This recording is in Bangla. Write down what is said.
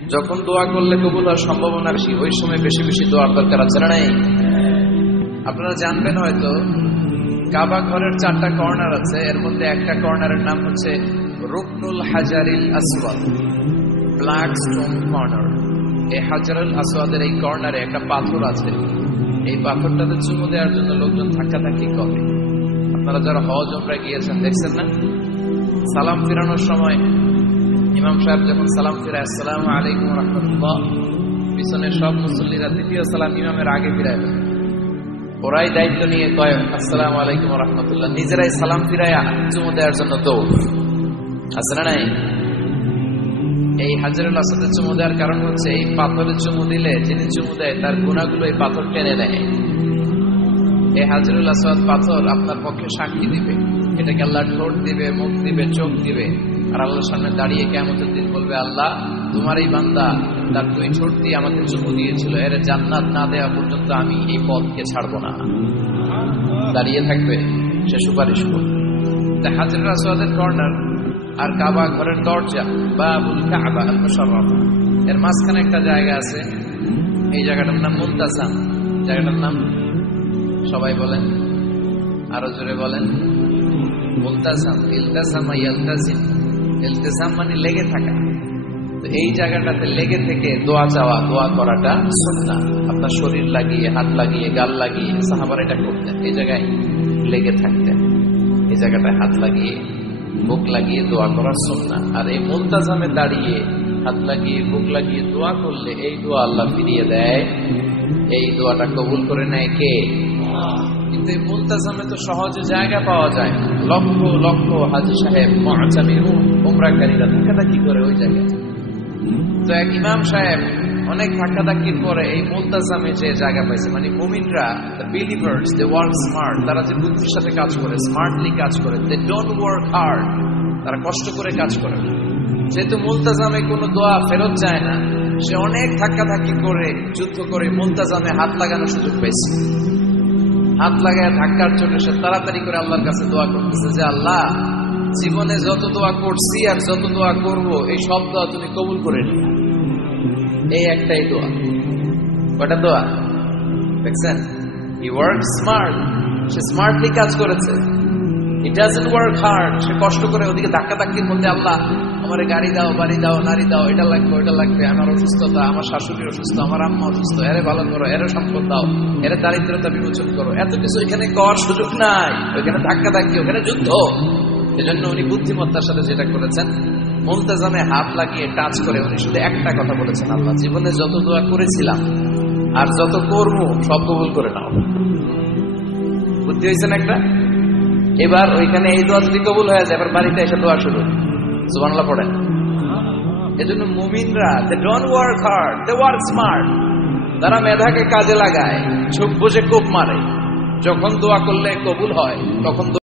যখন দোয়া করলে কবুল হওয়ার সম্ভাবনা বেশি, ওই সময় বেশি বেশি দোয়ার দরকার আছে না? নাই? আপনারা জানবেন হয়তো কাবা ঘরের 4টা কর্নার আছে, এর মধ্যে একটা কর্নারের নাম হচ্ছে রুকনুল হাজারিল আসওয়াদ, ব্ল্যাক স্টোন কর্নার। এই হাজারুল আসওয়াদের এই কর্নারে একটা পাথর আছে। এই পাথরটাতে চুমু দেওয়ার জন্য লোকজন ধাক্কাধাক্কি করে। আপনারা যারা হজ উমরায় গিয়েছেন দেখছেন না, সালাম ফিরানোর সময় ইমাম সাহেব যখন সালাম ফিরায় আসসালামু আলাইকুম রাহমাতুল্লাহ, পিছনে সব মুসল্লিরা দ্বিতীয় সালাম ইমামের আগে ফিরায় দেয়। ওরাই দায়িত্ব নিয়ে কয় আসসালামু আলাইকুম রাহমাতুল্লাহ, নিজেরাই সালাম ফিরায় চুমু দেওয়ার জন্য দৌড়। আছে না নাই? এই হাজারুল আসওয়াদের চুমু দেওয়ার কারণ হচ্ছে এই পাথরে চুমু দিলে যিনি চুমু দেয় তার গুনাহগুলো এই পাথর টেনে নেয়। এই হাজারুল আসওয়াদ পাথর আপনার পক্ষে সাক্ষী দিবে, এটাকে আল্লাহ ঠোঁট দিবে, মুখ দিবে, চোখ দিবে, আর আল্লাহর সামনে দাঁড়িয়ে কিয়ামতের দিন বলবে, আল্লাহ তোমার এই বান্দা তার 2 ঠোঁট দিয়ে আমাকে চুমু দিয়েছিল, এর জান্নাত না দেওয়া পর্যন্ত আমি এই পথকে ছাড়বো না। দাঁড়িয়ে থাকবে, সে সুপারিশ করবে। তা হাজারুল আসওয়াদের কর্নার আর কাবা ঘরের দরজা, বাবুল কাবা আল মুশাররফ, এর মাঝখানে একটা জায়গা আছে। এই জায়গাটার নাম মুলতাজাম। জায়গাটার নাম সবাই বলেন, আরো জোরে বলেন। মুলতাজাম, ইলতাজামা ইয়ালতাজিম। ইলতিজাম মানে লেগে থাকা। তো এই জায়গাটাতে লেগে থেকে দোয়া চাওয়া, দোয়া করাটা সুন্নাহ। আপনার শরীর লাগিয়ে, হাত লাগিয়ে, গাল লাগিয়ে সাহাবারা এটা করতেন। এই জায়গায় লেগে থাকতেন, এই জায়গাটায় হাত লাগিয়ে, বুক লাগিয়ে দোয়া করার সুন্নাহ। আর এই মুলতাজামে দাঁড়িয়ে হাত লাগিয়ে, বুক লাগিয়ে দোয়া করলে এই দোয়া আল্লাহ ফিরিয়ে দেয়। এই দোয়াটা কবুল করে নেয় কে? কিন্তু এই মুলতাজামে তো সহজে জায়গা পাওয়া যায় না। লক্ষ লক্ষ হাজী সাহেব, মুআতামির, উমরাকারীরা ধাক্কাধাক্কি করে ওই জায়গায়। তো এক ইমাম সাহেব অনেক ধাক্কাধাক্কির পরে এই মুলতাজামে যে জায়গা পাইছে, মানে মুমিনরা, the believers, they work smart, তারা যে বুদ্ধির সাথে কাজ করে, স্মার্টলি কাজ করে, দে ডোন্ট ওয়ার্ক হার্ড, তারা কষ্ট করে কাজ করে। যেহেতু মুলতাজামে কোনো দোয়া ফেরত যায় না, সে অনেক ধাক্কাধাক্কি করে, যুদ্ধ করে মুলতাজামে হাত লাগানোর সুযোগ পেয়েছে। হাত লাগায় ধাক্কার জন্য সে তাড়াতাড়ি করে আল্লাহর কাছে দোয়া করতেছে যে, আল্লাহ জীবনে যত দোয়া করছি আর যত দোয়া করব, এই সব দোয়া তুমি কবুল করে নিও। এই একটাই দোয়া। কয়টা দোয়া দেখছেন? He work smart, say smartly কাজ করেছে। হি ডাজন্ট ওয়ার্ক হার্ড, সে কষ্ট করে ওদিকে ধাক্কাধাক্কির মধ্যে, আল্লাহ আমার গাড়ি দাও, বাড়ি দাও, নারী দাও, এটা লাগবে, ওইটা লাগবে, আমার অসুস্থতা, আমার শাশুড়ি অসুস্থ, আমার আম্মা অসুস্থ, এরে ভালো করো, এরে সম্পদ দাও, এরে দারিদ্রতা বিমোচন করো। এত কিছু এখানে করার সুযোগ নাই। ওইখানে ধাক্কাধাক্কি, ওখানে যুদ্ধ। এজন্য উনি বুদ্ধিমত্তার সাথে যেটা করেছেন, মুলতাজামে হাত লাগিয়ে টাচ করে উনি শুধু একটা কথা বলেছেন, আল্লাহ জীবনে যত দোয়া করেছিলাম আর যত করবো সব কবুল করে নাও। বুদ্ধি হয়েছেন একটা। এবার ওইখানে এই দোয়া যদি কবুল হয়ে যায়, এবার বাড়িতে এসে দোয়া শুরু, সুবহানাল্লাহ পড়েন। এজন্য মুমিনরা, they don't work hard, they work smart. তারা মেধাকে কাজে লাগায়, ঝোঁক বুঝে কোপ মারে। যখন দোয়া করলে কবুল হয় তখন